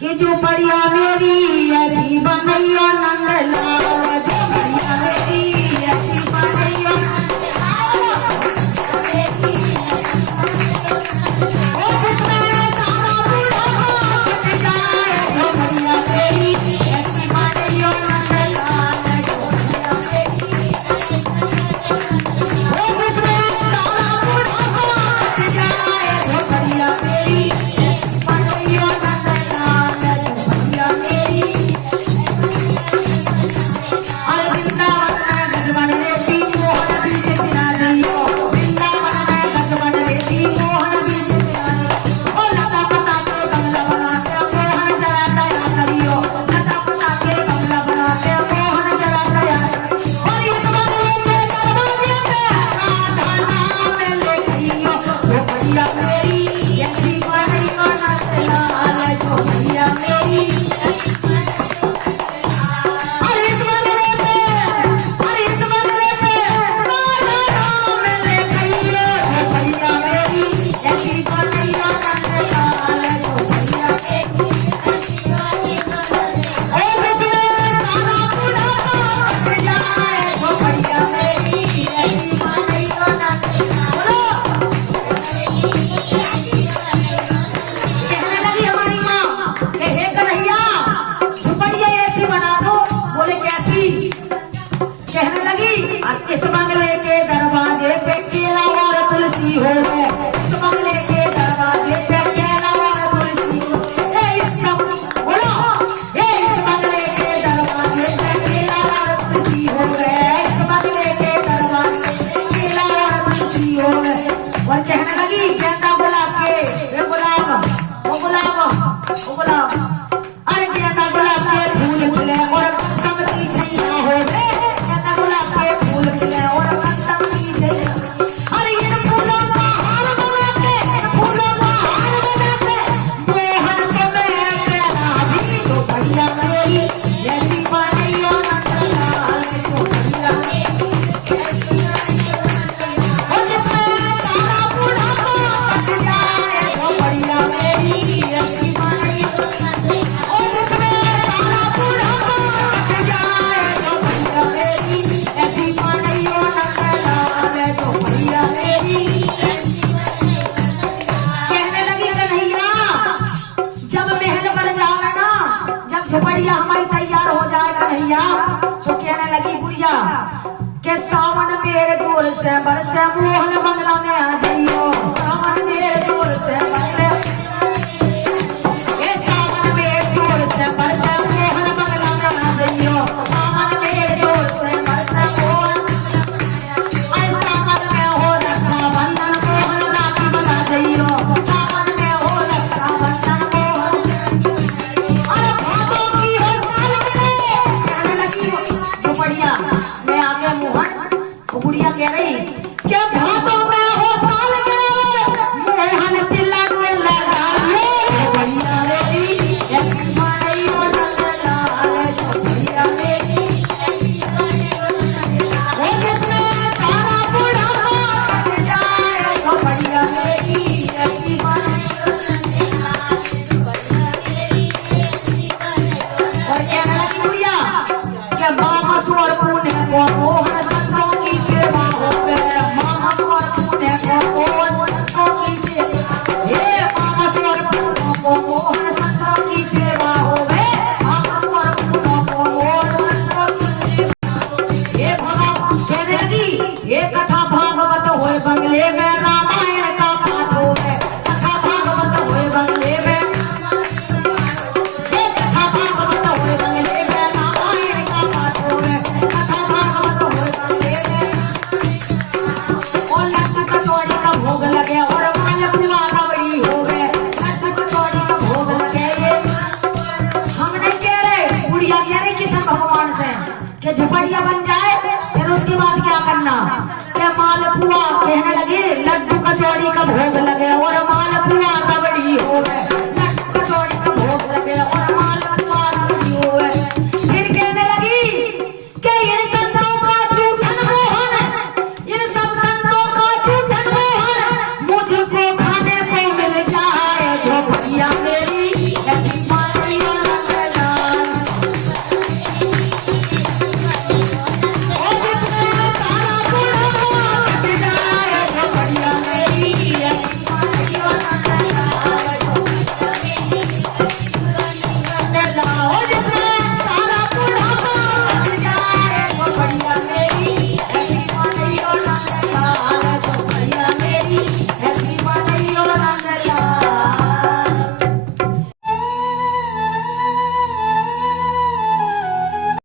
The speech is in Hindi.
कि झोपड़िया मेरी ऐसी बनैया नंदलाल, झोपड़िया मेरी ऐसी बनैया इस बंगले के दरवाजे पे केला और तुलसी हो गए, इस बंगले के दरवाजे पे केला और तुलसी, इस बंगले के दरवाजे पे केला और तुलसी हो गए, इस बंगले के दरवाजे पे केला और तुलसी हो गए। और कहने लगी गेंदा गुलाब के वे गुलाब वो गुलाब वो गुलाब, अरे गेंदा गुलाब के फूल खिले और कमती छैया हो गए, गेंदा गुलाब के फूल खिले और कमती छैया, अरे ये फूलों का हार बना के फूलों का हार बना के मोहन को मैं तेरा भी तो बढ़िया मेरी ऐसी बनैया नंदलाल, तो बढ़िया और जिसमें सारा बुढ़ापा कट जाए तो बढ़िया मेरी ऐसी बनैया, और जिसमें सारा बुढ़ापा कट जाए तो बढ़िया मेरी ऐसी बनैया नंदलाल, तो बढ़िया मेरी। कहने लगी कन्हैया जब महल बन जाए ना, जब झोपड़िया हमारी तैयार हो जाए कन्हैया, तो कहने लगी बुढ़िया के सावन मेरे जोर से बरसे मोहन बंगला में आ जाइयो, सावन मेरे जोर से बरसे, ये सावन मेरे जोर से बरसे मोहन बंगला में आ जाइयो, सावन मेरे जोर से बरसे मोहन, अरे सावन में हो रक्षा बंधन मोहन राखी बना जाइयो, सावन में हो रक्षा बंधन मोहन, अरे भादों की हो सालगिरह। कहने लगी झोपड़िया मैं आके मोहन, वो बुढ़िया कह रही कि भादों में हो सालगिरह मोहन तिलक लगाइए, झोपड़िया मेरी ऐसी बनैया नंदलाल, झोपड़िया मेरी ऐसी बनैया नंदलाल, वो जिसमें सारा बुढ़ापा कट जाए झोपड़िया मेरी ऐसी बनैया नंदलाल, झोपड़िया मेरी ऐसी बनैया। और कहने लगी बुढ़िया कि मामस और पुण्य को मोहन संतों की सेवा हो गए, मामस और पुण्य को मोहन संतों की सेवा, हे मामस और पुण्य को मोहन संतों की सेवा हो गए, मामस और पुण्य को मोहन संतों की सेवा, हे भगवान। कहने लगी ये कथा भागवत होए बंगले में रामायण का पाठ हो गए, कथा भागवत होए बंगले में, ये कथा भागवत होए बंगले में रामायण का पाठ हो गए, कथा भागवत होए बंगले में, और लड्डू कचौड़ी का भोग लगे और मालपुआ रबड़ी हो गए, लड्डू कचौड़ी का भोग लगे। ये हम नहीं कह रहे, बुढ़िया कह रही किशन भगवान से कि झोपड़िया बन जाए फिर उसके बाद क्या करना, कि मालपुआ कहने लगे लड्डू कचौड़ी का भोग